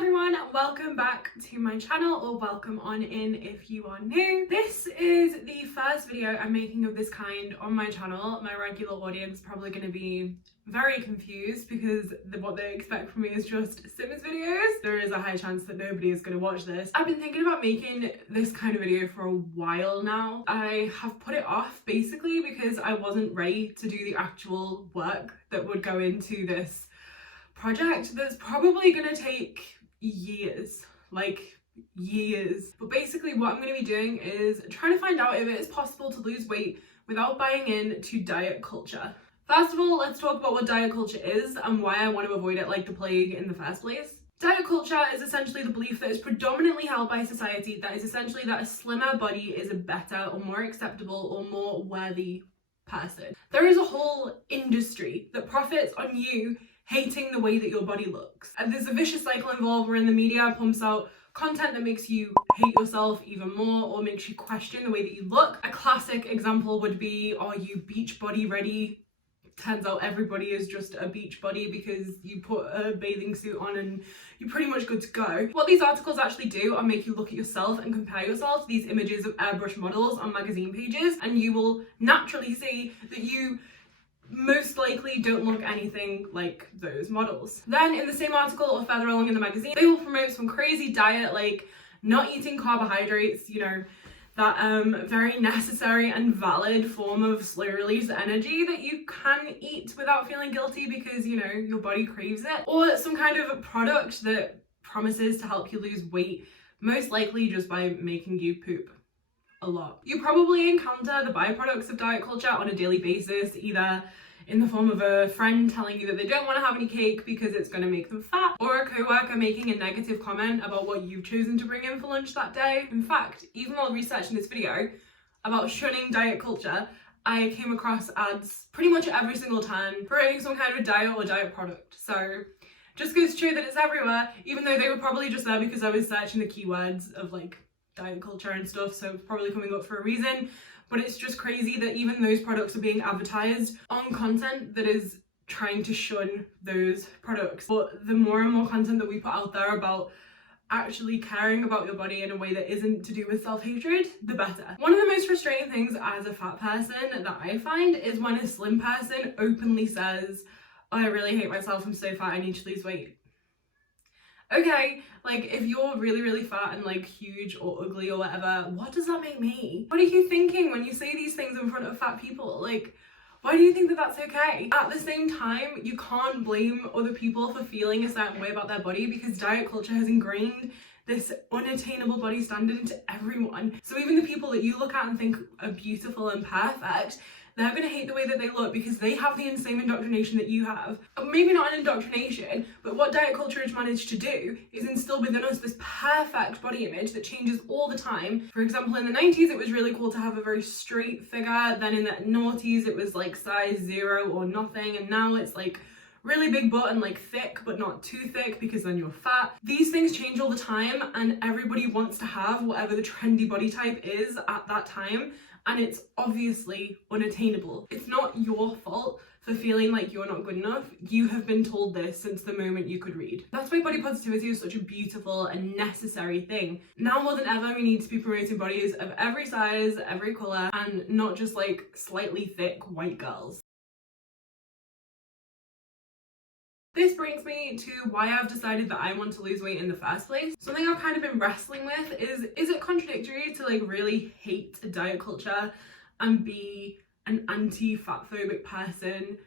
everyone, welcome back to my channel, or welcome on in if you are new. This is the first video I'm making of this kind on my channel. My regular audience is probably going to be very confused because what they expect from me is just Sims videos. There is a high chance that nobody is going to watch this. I've been thinking about making this kind of video for a while now. I have put it off basically because I wasn't ready to do the actual work that would go into this project that's probably gonna take years, like years. But basically what I'm gonna be doing is trying to find out if it is possible to lose weight without buying into diet culture. First of all, let's talk about what diet culture is and why I want to avoid it like the plague in the first place. Diet culture is essentially the belief that is predominantly held by society that is essentially that a slimmer body is a better or more acceptable or more worthy person. There is a whole industry that profits on you hating the way that your body looks. And there's a vicious cycle involved wherein the media pumps out content that makes you hate yourself even more or makes you question the way that you look. A classic example would be, are you beach body ready? Turns out everybody is just a beach body because you put a bathing suit on and you're pretty much good to go. What these articles actually do are make you look at yourself and compare yourself to these images of airbrush models on magazine pages, and you will naturally see that you most likely don't look anything like those models. Then in the same article or further along in the magazine, they will promote some crazy diet like not eating carbohydrates, you know, that very necessary and valid form of slow release energy that you can eat without feeling guilty because, you know, your body craves it, or some kind of product that promises to help you lose weight, most likely just by making you poop a lot. You probably encounter the byproducts of diet culture on a daily basis, either in the form of a friend telling you that they don't want to have any cake because it's going to make them fat, or a co-worker making a negative comment about what you've chosen to bring in for lunch that day. In fact, even while researching this video about shunning diet culture, I came across ads pretty much every single time promoting some kind of diet or diet product. So just goes to show that it's everywhere, even though they were probably just there because I was searching the keywords of like diet culture and stuff, so it's probably coming up for a reason. But it's just crazy that even those products are being advertised on content that is trying to shun those products. But the more and more content that we put out there about actually caring about your body in a way that isn't to do with self-hatred, the better. One of the most frustrating things as a fat person that I find is when a slim person openly says, oh, I really hate myself, I'm so fat, I need to lose weight. Okay, like if you're really fat and like huge or ugly or whatever, what does that make me? What are you thinking when you say these things in front of fat people? Like, why do you think that that's okay? At the same time, you can't blame other people for feeling a certain way about their body because diet culture has ingrained this unattainable body standard into everyone. So even the people that you look at and think are beautiful and perfect, they're going to hate the way that they look because they have the same indoctrination that you have. Maybe not an indoctrination, but what diet culture has managed to do is instill within us this perfect body image that changes all the time. For example, in the 90s, it was really cool to have a very straight figure. Then in the noughties, it was like size 0 or nothing. And now it's like really big butt and like thick, but not too thick because then you're fat. These things change all the time and everybody wants to have whatever the trendy body type is at that time. And it's obviously unattainable. It's not your fault for feeling like you're not good enough. You have been told this since the moment you could read. That's why body positivity is such a beautiful and necessary thing. Now more than ever, we need to be promoting bodies of every size, every colour, and not just like slightly thick white girls. This brings me to why I've decided that I want to lose weight in the first place. Something I've kind of been wrestling with is it contradictory to like really hate diet culture and be an anti-fat phobic person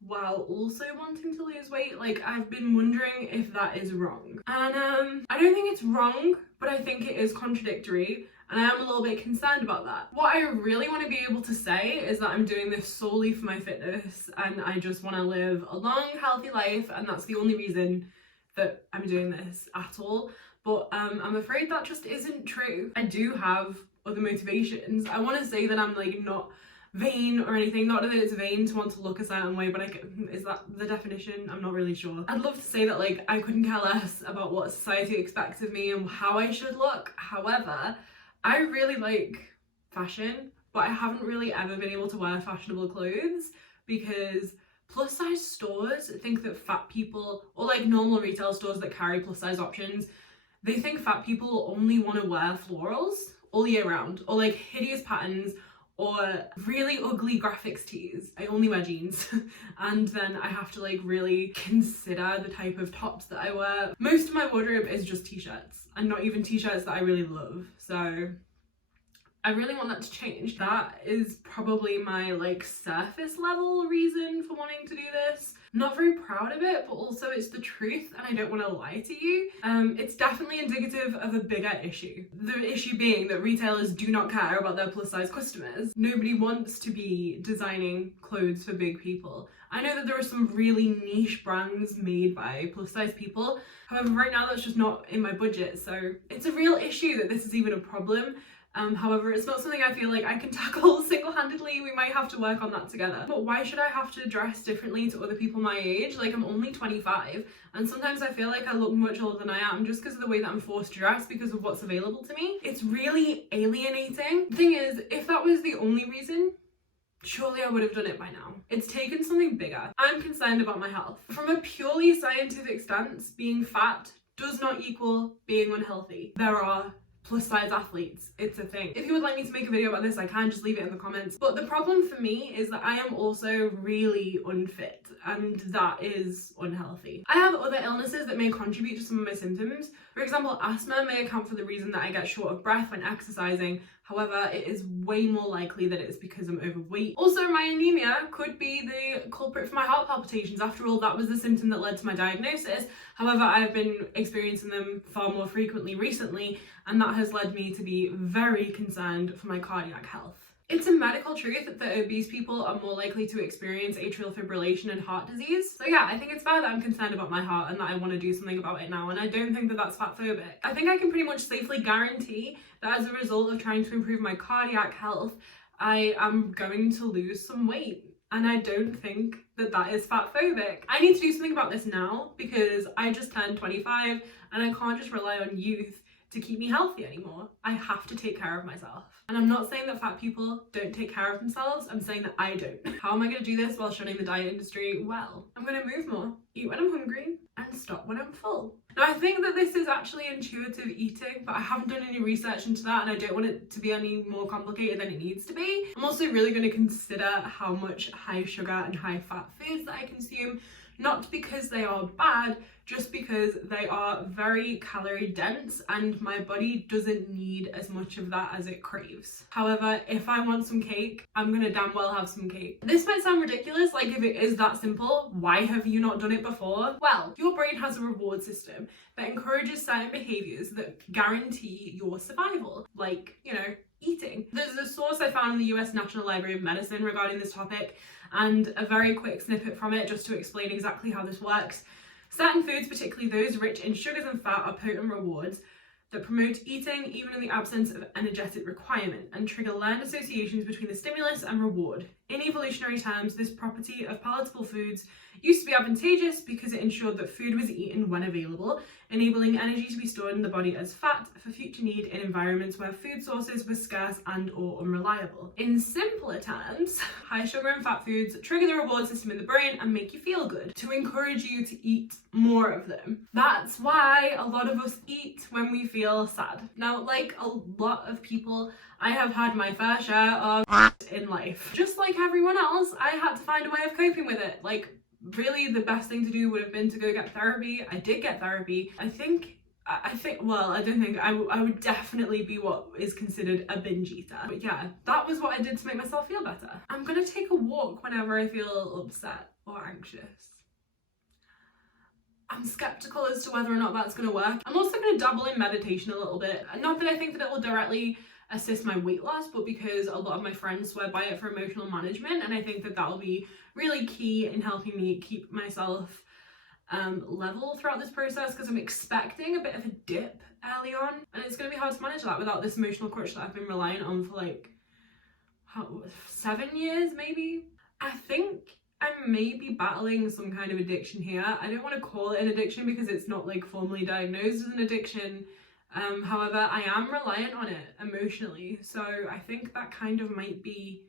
while also wanting to lose weight? Like, I've been wondering if that is wrong. And I don't think it's wrong, but I think it is contradictory. And I am a little bit concerned about that. What I really want to be able to say is that I'm doing this solely for my fitness and I just want to live a long, healthy life, and that's the only reason that I'm doing this at all. But I'm afraid that just isn't true. I do have other motivations. I want to say that I'm like not vain or anything, not that it's vain to want to look a certain way, but is that the definition? I'm not really sure. I'd love to say that like I couldn't care less about what society expects of me and how I should look. However, I really like fashion, but I haven't really ever been able to wear fashionable clothes because Plus size stores think that fat people, or like normal retail stores that carry plus size options, they think fat people only want to wear florals all year round, or like hideous patterns, or really ugly graphics tees. I only wear jeans and then I have to like really consider the type of tops that I wear. Most of my wardrobe is just t-shirts, and not even t-shirts that I really love, so I really want that to change. That is probably my like surface level reason for wanting to do this. Not very proud of it, but also it's the truth and I don't want to lie to you. It's definitely indicative of a bigger issue. The issue being that retailers do not care about their plus size customers. Nobody wants to be designing clothes for big people. I know that there are some really niche brands made by plus size people. However, right now that's just not in my budget. So it's a real issue that this is even a problem. However, it's not something I feel like I can tackle single-handedly. We might have to work on that together. But why should I have to dress differently to other people my age? Like, I'm only 25, and sometimes I feel like I look much older than I am just because of the way that I'm forced to dress because of what's available to me. It's really alienating. The thing is, if that was the only reason, surely I would have done it by now. It's taken something bigger. I'm concerned about my health. From a purely scientific stance, being fat does not equal being unhealthy. There are plus size athletes, it's a thing. If you would like me to make a video about this, I can, just leave it in the comments. But the problem for me is that I am also really unfit, and that is unhealthy. I have other illnesses that may contribute to some of my symptoms. For example, asthma may account for the reason that I get short of breath when exercising. However, it is way more likely that it's because I'm overweight. Also, my anemia could be the culprit for my heart palpitations. After all, that was the symptom that led to my diagnosis. However, I've been experiencing them far more frequently recently, and that has led me to be very concerned for my cardiac health. It's a medical truth that obese people are more likely to experience atrial fibrillation and heart disease. So yeah, I think it's fair that I'm concerned about my heart and that I want to do something about it now, and I don't think that that's fatphobic. I think I can pretty much safely guarantee that as a result of trying to improve my cardiac health, I am going to lose some weight. And I don't think that that is fatphobic. I need to do something about this now because I just turned 25 and I can't just rely on youth to keep me healthy anymore. I have to take care of myself. And I'm not saying that fat people don't take care of themselves, I'm saying that I don't. How am I going to do this while shunning the diet industry? Well, I'm going to move more, eat when I'm hungry, and stop when I'm full. Now, I think that this is actually intuitive eating, but I haven't done any research into that, and I don't want it to be any more complicated than it needs to be. I'm also really going to consider how much high sugar and high fat foods that I consume, not because they are bad, just because they are very calorie dense and my body doesn't need as much of that as it craves. However, if I want some cake, I'm gonna damn well have some cake. This might sound ridiculous, like if it is that simple, why have you not done it before? Well, your brain has a reward system that encourages certain behaviors that guarantee your survival, like, you know, eating. There's a source I found in the US National Library of Medicine regarding this topic, and a very quick snippet from it just to explain exactly how this works. Certain foods, particularly those rich in sugars and fat, are potent rewards that promote eating even in the absence of energetic requirement and trigger learned associations between the stimulus and reward. In evolutionary terms, this property of palatable foods used to be advantageous because it ensured that food was eaten when available, enabling energy to be stored in the body as fat for future need in environments where food sources were scarce and or unreliable. In simpler terms, high sugar and fat foods trigger the reward system in the brain and make you feel good to encourage you to eat more of them. That's why a lot of us eat when we feel sad. Now, like a lot of people, I have had my fair share of in life. Just like everyone else, I had to find a way of coping with it. Like, really the best thing to do would have been to go get therapy. I did get therapy. I would definitely be what is considered a binge eater. But yeah, that was what I did to make myself feel better. I'm gonna take a walk whenever I feel upset or anxious. I'm skeptical as to whether or not that's gonna work. I'm also gonna dabble in meditation a little bit. Not that I think that it will directly assist my weight loss, but because a lot of my friends swear by it for emotional management, and I think that that will be really key in helping me keep myself level throughout this process, because I'm expecting a bit of a dip early on, and it's going to be hard to manage that without this emotional crutch that I've been relying on for like 7 years maybe. I think I may be battling some kind of addiction here. I don't want to call it an addiction because it's not like formally diagnosed as an addiction. However, I am reliant on it emotionally, so I think that kind of might be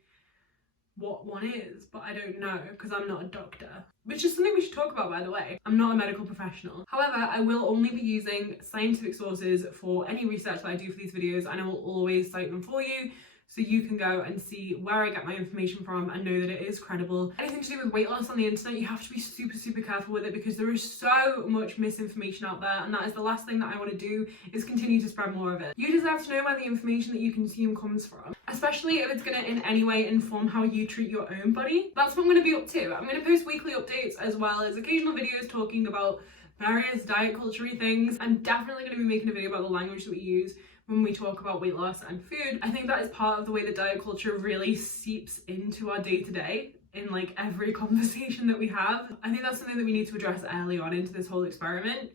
what one is, but I don't know because I'm not a doctor, which is something we should talk about, by the way. I'm not a medical professional. However, I will only be using scientific sources for any research that I do for these videos, and I will always cite them for you, so you can go and see where I get my information from and know that it is credible. Anything to do with weight loss on the internet, you have to be super careful with it because there is so much misinformation out there, and that is the last thing that I want to do, is continue to spread more of it. You deserve to know where the information that you consume comes from, especially if it's going to in any way inform how you treat your own body. That's what I'm going to be up to. I'm going to post weekly updates as well as occasional videos talking about various diet culture things. I'm definitely going to be making a video about the language that we use when we talk about weight loss and food. I think that is part of the way that diet culture really seeps into our day-to-day in like every conversation that we have. I think that's something that we need to address early on into this whole experiment.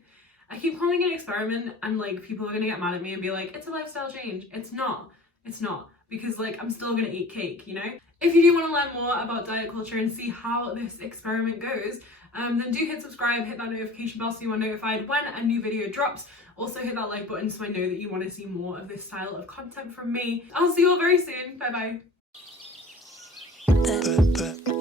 I keep calling it an experiment, and like people are gonna get mad at me and be like, it's a lifestyle change. It's not, because like I'm still gonna eat cake, you know? If you do want to learn more about diet culture and see how this experiment goes, then do hit subscribe, hit that notification bell so you are notified when a new video drops. Also hit that like button so I know that you want to see more of this style of content from me. I'll see you all very soon. Bye bye.